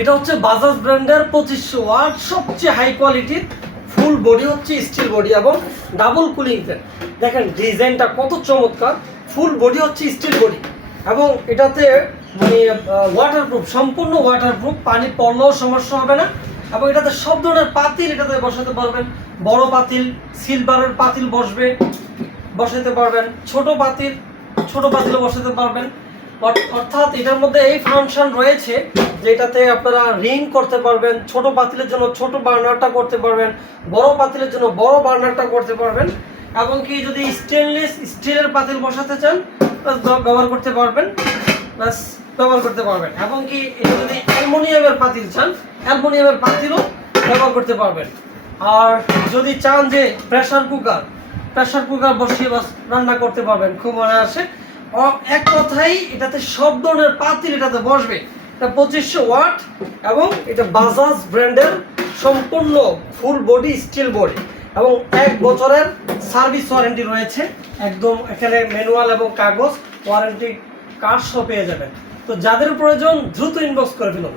এটা হচ্ছে বাজাজ ব্র্যান্ডের 2500 ওয়াট সবচেয়ে হাই কোয়ালিটির ফুল বডি হচ্ছে স্টিল বডি এবং ডাবল কুলিং ফ্যান। দেখেন ডিজাইনটা কত চমৎকার, ফুল বডি হচ্ছে স্টিল বডি এবং এটাতে মানে ওয়াটারপ্রুফ, সম্পূর্ণ ওয়াটারপ্রুফ, পানি পড়লেও সমস্যা হবে না। এবং এটাতে সব ধরনের পাতিল এটাতে বসাতে পারবেন, বড় পাতিল, সিলভারের পাতিল বসাতে পারবেন, ছোট পাতিলও বসাতে পারবেন। অর্থাৎ এটার মধ্যে এই ফাংশন রয়েছে যেটাতে আপনারা রিং করতে পারবেন, ছোট পাতিলের জন্য ছোট বার্নারটা করতে পারবেন, বড় পাতিলের জন্য বড় বার্নারটা করতে পারবেন। এবং কি যদি স্টেনলেস স্টিলের পাতিল বসাতে চান ব্যবহার করতে পারবেন, এবং কি এটা যদি অ্যালুমিনিয়ামের পাতিল চান অ্যালুমিনিয়ামের পাতিলও ব্যবহার করতে পারবেন। আর যদি চান যে প্রেসার কুকার বসিয়ে রান্না করতে পারবেন খুব অনায়াসে। এক কথাই এটাতে সব ধরনের পাতিল এটাতে বসবে। এটা 2500 ওয়াট এবং এটা বাজাজ ব্র্যান্ডের সম্পূর্ণ ফুল বডি স্টিল বডি এবং 1 বছরের সার্ভিস ওয়ারেন্টি রয়েছে। একদম এখানে ম্যানুয়াল এবং কাগজ ওয়ারেন্টি কার্ড সহ পেয়ে যাবেন। তো যাদের প্রয়োজন দ্রুত ইনবক্স করে ফেলুন।